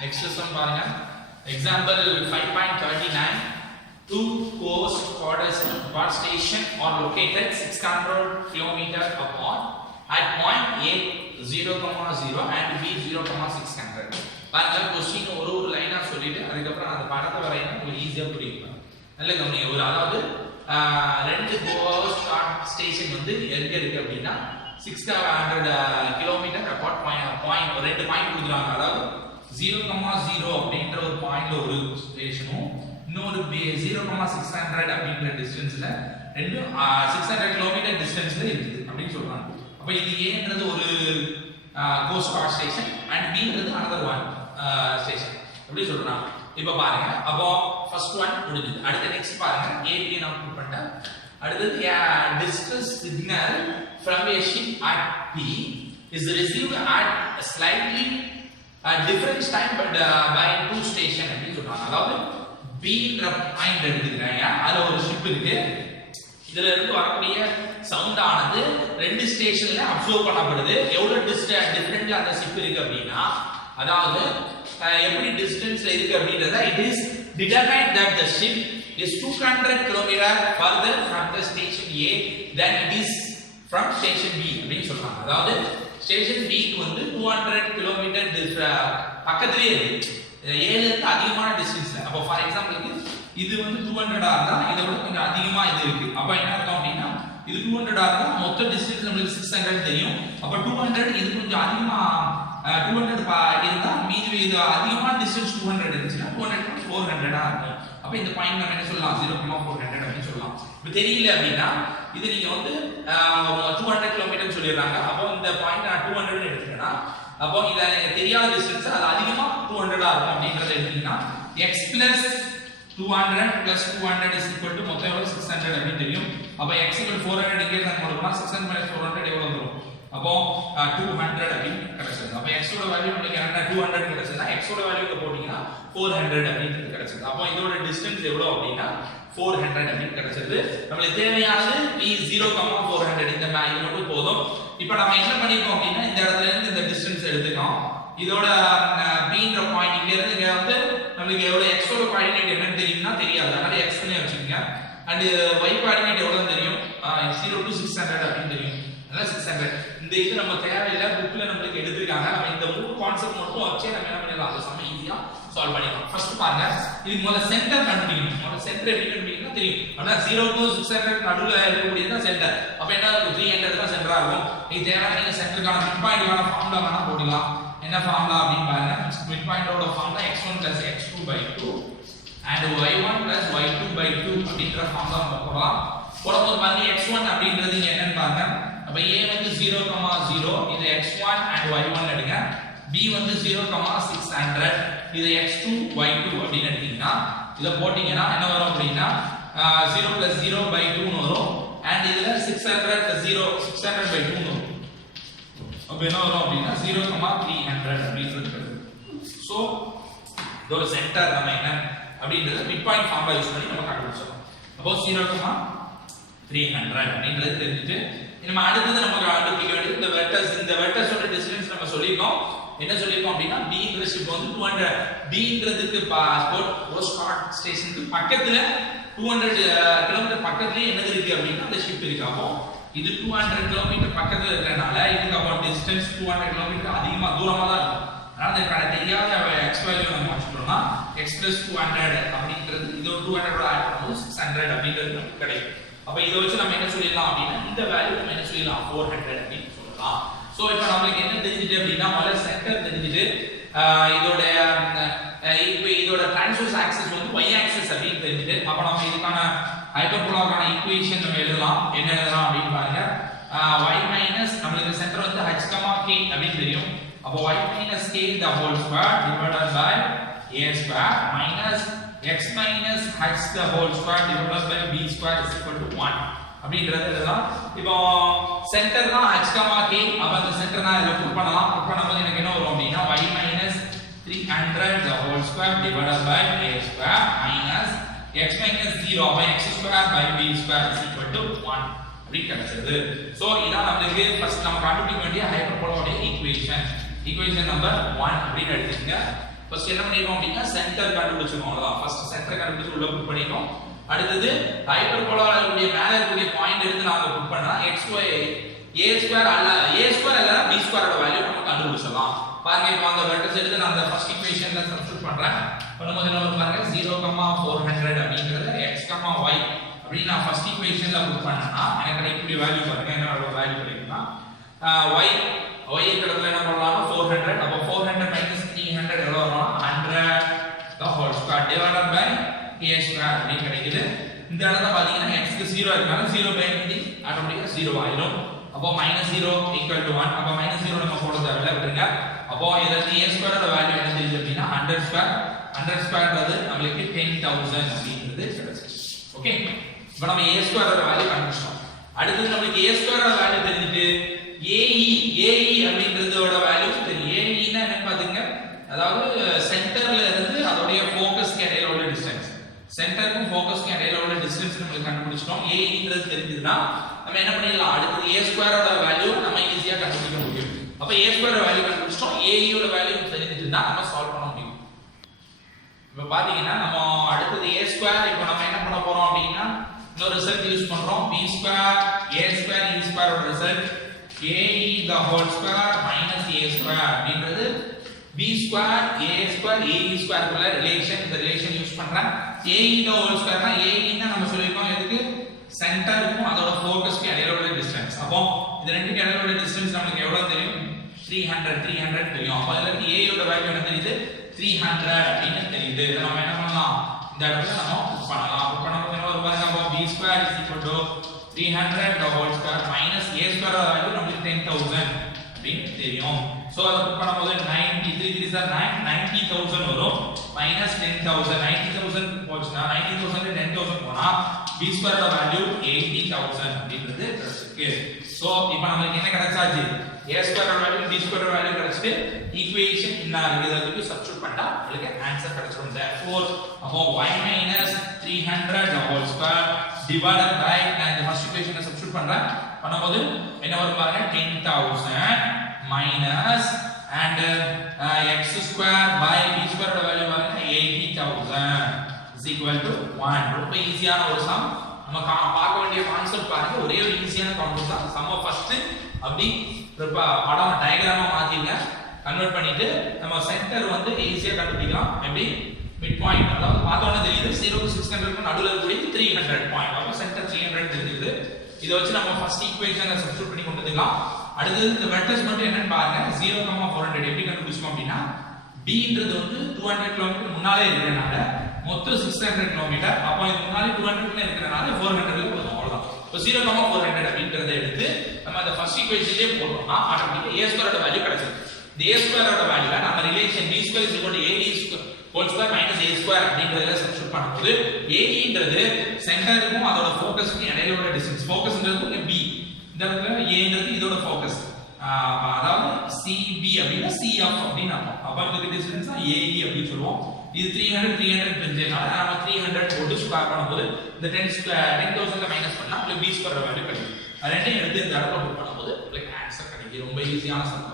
Next sum பாருங்க. Example 5.39. Two coast guard station are located 600 km apart at point A 0,0 and B 0,600. பாருங்க question ஒரு லைனா சொல்லிட்டு அதுக்கு அப்புறம் அந்த படத்தை வரையணும் உங்களுக்கு ஈஸியா புரியும். நல்ல கவனிங்க. ஒரு அதாவது ரெண்டு கோஸ்ட் கார்ட் ஸ்டேஷன் வந்து எங்க இருக்கு அப்படின்னா 600 கிலோமீட்டர் அப்பார்ட் பாயிண்ட் ரெண்டு பாயிண்ட் கொடுக்குறாங்க. அதாவது 0,0 அப்படின்ற ஒரு பாயிண்ட்ல ஒரு ஸ்டேஷனும் இன்னொரு 0,600 அப்படின்ற டிஸ்டன்ஸ்ல ரெண்டு 600 கிலோமீட்டர் டிஸ்டன்ஸ்ல இருக்குது அப்படின்னு சொல்றாங்க. அப்ப இது ஏன்றது ஒரு கோஸ்ட் கார்ட் ஸ்டேஷன் அண்ட் பின்றது another one ஸ்டேஷன் அப்படி சொல்றாங்க. இப்போ பாருங்க. அப்போ ஃபர்ஸ்ட் ஒன் முடிஞ்சது. அடுத்து நெக்ஸ்ட் பாருங்க. ஏபி நான் புட் பண்ணிட்டேன். அடுத்து distress signal from a ship at P is received at a slightly different time but by two station அப்படி சொல்றாங்க. அதாவது B ன்ற பாயிண்ட் எடுத்துக்கிறாங்க. அதுல ஒரு ஷிப் இருக்கு. இதுல இருந்து வரக்கூடிய சவுண்ட் ஆனது ரெண்டு ஸ்டேஷன்ல அப்சர்வ் பண்ணப்படுது. எவ்வளவு டிஃபரண்ட்ல அந்த ஷிப் இருக்கு அப்படின்னா அதாவது எப்படி டிஸ்டன்ஸ்ல இருக்கு அப்படின்றத it is determined that the ship is 200 km further from the station A than it is from station B அப்படின்னு சொல்றாங்க. அதாவது ஸ்டேஷன் B க்கு வந்து 200 km பக்கத்திலே இருக்கு. ஏல இருந்து அதிகமான டிஸ்டன்ஸ்ல. அப்ப ஃபார் எக்ஸாம்பிளுக்கு இது வந்து 200 ஆ இருந்தா இதை விட கொஞ்சம் அதிகமா இது இருக்கு. அப்ப என்ன அர்த்தம் அப்படின்னா இது 200 ஆ இருந்தா மொத்த டிஸ்டன்ஸ் நமக்கு 600 தெரியும். அப்ப 200 இது கொஞ்சம் அதிகமா 200 இருந்தா மீதி இது அதிகமான டிஸ்டன்ஸ் 200 இருந்துச்சுன்னா 200 400 ஆ இருக்கும். அப்ப இந்த பாயிண்ட் நம்ம என்ன சொல்லலாம் 0,400 அப்படின்னு சொல்லலாம். இப்ப தெரியல அப்படின்னா இது நீங்க வந்து 200 கிலோமீட்டர் சொல்லிடுறாங்க. அப்போ இந்த பாயிண்ட் நான் 200 எடுத்துட்டேன்னா அப்போ இத தெரியாத டிஸ்டன்ஸ் அது அதிகமா 200 ஆ இருக்கும் அப்படிங்கறத எடுத்தீங்கன்னா x plus 200 plus 200 is equal to மொத்தம் எவ்வளவு 600 அப்படி தெரியும். அப்ப x equal 400 இங்கே தான் போடுறோம்னா 600 minus 400 எவ்வளவு வரும்? அப்போ 200 அப்படி கிடைச்சது. அப்ப x ஓட வேல்யூ உங்களுக்கு என்ன 200 கிடைச்சதுனா x ஓட வேல்யூ இங்க போடிங்கனா 400 அப்படிங்கிறது கிடைச்சது. அப்போ இதோட டிஸ்டன்ஸ் எவ்வளவு அப்படினா 400 அப்படி கிடைச்சது. நமக்கு தேவையானது b 0,400 இந்த இது மட்டும் போதும். இப்போ நாம என்ன பண்ணிருக்கோம் அப்படினா இந்த இடத்துல இருந்து இந்த டிஸ்டன்ஸ் எடுத்துட்டோம். இதோட b ன்ற பாயிண்ட் இங்க இருந்து இங்க வந்து நமக்கு எவ்வளவு x ஓட கோஆர்டினேட் என்னன்னு தெரியும்னா தெரியாது. அதனால x னே வச்சுக்கங்க. and y கோஆர்டினேட் எவ்வளவு தெரியும்? 0 to 600 அப்படி தெரியும். அதனால 600. இந்த இது நம்ம தேவையில்லை புக்ல நமக்கு எடுத்துருக்காங்க. நம்ம இந்த மூணு கான்செப்ட் மட்டும் வச்சே நம்ம என்ன பண்ணிடலாம் அந்த சம ஈஸியா சால்வ் பண்ணிடலாம். ஃபர்ஸ்ட் பாருங்க. இது முதல்ல சென்டர் கண்டுபிடிக்கணும். முதல்ல சென்டர் எப்படி கண்டுபிடிக்கணும் தெரியும். அப்படினா 0 to 600 நடுவுல இருக்கக்கூடியது தான் சென்டர். அப்ப என்ன 300 தான் சென்டரா இருக்கும். இது தேவையான நீங்க சென்டருக்கான மிட் பாயிண்ட்கான ஃபார்முலா வேணா போடலாம். என்ன ஃபார்முலா அப்படினு பாருங்க. Mid பாயிண்டோட formula x1 + x2/2 and y1 + y2/2 அப்படிங்கற ஃபார்முலா நம்ம போடலாம். போடும்போது பாருங்க x1 அப்படிங்கிறது இங்க என்னன்னு பாருங்க. அப்ப a வந்து 0,0 இது x1 and y1 எடுங்க. b வந்து 0,600 இது x2 y2 அப்படினு எடுத்தீங்கன்னா இத போடிங்கனா என்ன வரும் அப்படினா 0 + 0/2 னு வரும். and இதுல 600 + 0 600/2 னு வரும். அப்ப என்ன வரும் அப்படினா 0,300 அப்படிங்கிறது வருது. சோ இதோட சென்டர் நம்ம என்ன அப்படிங்கறது மிட் பாயிண்ட் ஃபார்முலா யூஸ் பண்ணி நம்ம கண்டுபிடிச்சோம். அப்போ 0,300 அப்படிங்கிறது தெரிஞ்சிட்டு நம்ம அடுத்து நம்ம கண்டுபிடிக்க வேண்டியது இந்த வெக்டர்ஸோட டிஸ்டன்ஸ் நம்ம சொல்லிருக்கோம். என்ன சொல்லிருக்கோம் அப்படினா b ன்ற ஷிப் வந்து 200 b ன்றதுக்கு கோஸ்ட் கார்ட் ஸ்டேஷனுக்கு பக்கத்துல 200 கிலோமீட்டர் பக்கத்துலயே என்ன இருக்கு அப்படினா அந்த ஷிப் இருக்கு. அப்போ இது 200 கிலோமீட்டர் பக்கத்துல இருக்கறனால இதுக்கு அபௌட் டிஸ்டன்ஸ் 200 கிலோமீட்டர் அதிகமா தூரமா தான் இருக்கும். அதனால இந்த தெரியாத x வேல்யூ நம்ம வச்சுட்டோம்னா x + 200 அப்படிங்கிறது இதோட 200 ஓட ஆட் பண்ணும்போது 600 அப்படிங்கிறது நமக்கு கிடைக்கும். அப்ப இத வச்சு நம்ம என்ன சொல்லிடலாம் அப்படினா இந்த வேல்யூ நம்ம என்ன சொல்லிடலாம் 400 அப்படி சொல்லலாம். சோ இப்போ நமக்கு என்ன தெரிஞ்சிட்டு அப்படினா முதல்ல சென்டர் தெரிஞ்சிட்டு இதோட ட்ரான்ஸ்வர்ஸ் ஆக்சிஸ் வந்து y ஆக்சிஸ் அப்படி தெரிஞ்சிட்டு அப்ப நம்ம இதுக்கான ஹைப்பர்போலாக்கான ஈக்குவேஷன் நம்ம எழுதலாம். என்ன எழுதலாம் அப்படினு பாருங்க. y மைனஸ் நமக்கு சென்டர் வந்து h, k அப்படி தெரியும். அப்ப y minus k the whole square divided by a square minus x minus h the whole square divided by b square is equal to 1 அப்படிங்கறது எழுதலாம். இப்போ சென்டர் தான் h, k. அப்ப அந்த சென்டர் நான் இத புட் பண்ணலாம். புட் பண்ணும்போது எனக்கு என்ன வரும் அப்படினா y minus 300 the whole square divided by a square minus x minus 0 by x square by b square is equal to 1 அப்படி கிடைச்சது. சோ இதான் நமக்கு ஃபர்ஸ்ட் நம்ம கண்டுபிடிக்க வேண்டிய ஹைப்பர்போலாவோட ஈக்குவேஷன். ஈக்குவேஷன் நம்பர் 1 அப்படி எடுத்துக்கங்க. ஃபர்ஸ்ட் என்ன பண்ணிருக்கோம் அப்படினா சென்டர் கண்டுபிடிச்சிருக்கோம் அவ்வளவுதான் ஃபர்ஸ்ட் சென்டர் கண்டுபிடிச்சு உள்ள புட் பண்ணிட்டோம் அடுத்து ஹைப்பர்போலால இருக்கக்கூடிய மேல இருக்கக்கூடிய பாயிண்ட் எடுத்து நாம புட் பண்ணா xy a2 அல்ல a2 அல்ல b2 ஓட வேல்யூ நம்ம கண்டுபிடிச்சலாம் பாருங்க இப்போ அந்த வெர்டெக்ஸ் எடுத்து நான் அந்த ஃபர்ஸ்ட் ஈக்குவேஷன்ல சப்ஸ்டிட்யூட் பண்றேன் பண்ணும்போது என்ன வரும் பாருங்க 0,400 அப்படிங்கறது x, y அப்படி நான் ஃபர்ஸ்ட் ஈக்குவேஷன்ல புட் பண்ணனா எனக்கு கிடைக்கக்கூடிய வேல்யூ பாருங்க என்னோட வேல்யூ கிடைக்கும்னா y இடத்துல என்ன பண்ணலாம் 400 அப்ப 400 300 எவ்வளவு வரும் 100 the whole square divided by a square அப்படி கிடைக்குது இந்த இடத்துல பாத்தீங்கன்னா x க்கு 0 இருக்கனால 0 by ஆட்டோமேட்டிக்கா 0 ஆயிடும் அப்போ -0 = 1 அப்ப -0 நம்ம போட தேவையில்லை விட்டுருங்க அப்போ இதற்கு a square ஓட வேல்யூ என்ன தெரியுது அப்படினா 100 ஸ்கொயர்ன்றது நமக்கு 10000 அப்படிங்கிறது கிடைச்சிச்சு ஓகே இப்போ நம்ம a square ஓட வேல்யூ கண்டுபிடிச்சோம் அடுத்து நமக்கு a square ஓட வேல்யூ தெரிஞ்சிட்டு AE அப்படிங்கறதோட வேல்யூ தெரியும் AE னா என்ன பாத்தீங்க அதாவது சென்டர்ல இருந்து அதோட ஃபோக்கஸ்க்கு இடையில உள்ள டிஸ்டன்ஸ் சென்டருக்கும் ஃபோக்கஸ்க்கு இடையில உள்ள டிஸ்டன்ஸ் நம்ம கண்டுபிடிச்சிட்டோம் AEன்றது தெரிஞ்சதுனா நம்ம என்ன பண்ணிடலாம் அடுத்து a ஸ்கொயர் ஓட வேல்யூ நம்ம ஈஸியா கண்டுபிடிக்க முடியும் அப்ப a ஸ்கொயர் ஓட வேல்யூ கண்டுபிடிச்சிட்டோம் AE ஓட வேல்யூ தெரிஞ்சிட்டுனா நம்ம சால்வ் பண்ண முடியும் இப்போ பாத்தீங்கன்னா நம்ம அடுத்து a ஸ்கொயர் இப்போ நம்ம என்ன பண்ண போறோம் அப்படினா இன்னொரு ரிசல்ட் யூஸ் பண்றோம் b square a square e square ஓட result AE the whole square minus a square அப்படின்றது b square a square AE square குள்ள ரிலேஷன் இந்த ரிலேஷன் யூஸ் பண்றேன் AE the whole square னா AE னா நம்ம சொல்லிருக்கோம் எதுக்கு சென்டருக்கும் அதோட ஃபோக்கஸ்க்கு இடையில உள்ள டிஸ்டன்ஸ் அப்போ இது ரெண்டுக்கு இடையில உள்ள டிஸ்டன்ஸ் நமக்கு எவ்வளவு தெரியும் 300 தெரியும் அப்ப இதுல AE ஓட வேல்யூ என்ன தெரியுது 300 அப்படின்னு தெரியுது இத நம்ம என்ன பண்ணலாம் இந்த இடத்துல நம்ம புட் பண்ணலாம் புட் பண்ணும்போது என்ன வரும் பாருங்க அப்போ b square is equal to 300 the whole square minus a square value நமக்கு 10000 அப்படினு தெரியும் சோ அத புட் பண்ணும்போது 93 சார் 90000 வரும் minus 10000 90000 போச்சுனா 90000 10000 போனா b square வேல்யூ 80000 அப்படிங்கிறது கிடைச்சிருக்கு சோ இப்போ நமக்கு என்ன கிடைச்சாச்சு a square value b square value கிடைச்சிட்டு ஈக்குவேஷன் என்ன இருக்குது அதுக்கு சப்ஸ்டிட்யூட் பண்ணா உங்களுக்கு ஆன்சர் கிடைச்சிரும் therefore அப்போ y minus 300 the whole square divided by நான் இந்த ஃபர்ஸ்ட் ஈக்குவேஷனை சப்ஸ்டிட்யூட் பண்றேன் பண்ணும்போது என்ன வரும் பாருங்க 10000 minus and x square by b square ஓட வேல்யூ பாருங்க 80000 is equal to 1 ரொம்ப ஈஸியான ஒரு சம் நம்ம பார்க்க வேண்டிய கான்செப்ட் பாருங்க ஒரே ஒரு ஈஸியான கான்செப்ட் தான் சம்ம ஃபர்ஸ்ட் அப்படி படம் டயகிராமா மாத்திங்க கன்வர்ட் பண்ணிட்டு நம்ம சென்டர் வந்து ஈஸியா கண்டுபிடிக்கலாம் எப்படி மிட் பாயிண்ட் அதாவது பார்த்தோம்னா தெரியுது 0 to 600 க்கு நடுவுல இருக்கக்கூடிய 300 பாயிண்ட் அப்ப சென்டர் 300 தெரியுது இத வச்சு நம்ம ஃபர்ஸ்ட் ஈக்குவேஷனை சப்ஸ்டிட்யூட் பண்ணி கொண்டு வந்துக்கலாம் அடுத்து இந்த வெர்டெக்ஸ் மட்டும் என்னன்னு பாருங்க 0,400 எப்படி கண்டுபிடிச்சோம் அப்படினா b ன்றது வந்து 200 km முன்னாலே இருக்கறனால மொத்தம் 600 km அப்ப இது முன்னாலே 200 ல இருக்கறனால 400 ல வரும் அவ்வளவுதான் இப்போ 0,400 அப்படிங்கறத எடுத்து நம்ம அந்த ஃபர்ஸ்ட் ஈக்குவேஷன்லயே போட்டோம்னா ஆட்டோமேட்டிக்கா a ஸ்கொயரோட வேல்யூ கிடைச்சிரும் இந்த a ஸ்கொயரோட வேல்யூல நம்ம relation b square = AE square whole square minus a square அப்படிங்கறதுல சப்ஸ்டிட்யூட் பண்ணும்போது AEன்றது சென்டருக்கும் அதோட ஃபோக்கஸ்க்கு இடையில உள்ள டிஸ்டன்ஸ் ஃபோக்கஸ்ன்றது b இந்த இடத்துல Aன்றது இதோட ஃபோக்கஸ் அதாவது CB அப்படினா CF அப்படினா அப்ப இந்த டிஸ்டன்ஸ் AE அப்படி சொல்லுவோம் இது 300 பிரிஞ்சனால நாம 300 போட்டு ஸ்கொயர் பண்ணும்போது இந்த 10000 மைனஸ் பண்ணா உங்களுக்கு b ஸ்கொயர் வேல்யூ கிடைக்கும் அது ரெண்டையும் எடுத்து இந்த இடத்துல புட் பண்ணும்போது உங்களுக்கு ஆன்சர் கிடைக்கும் ரொம்ப ஈஸியான சம்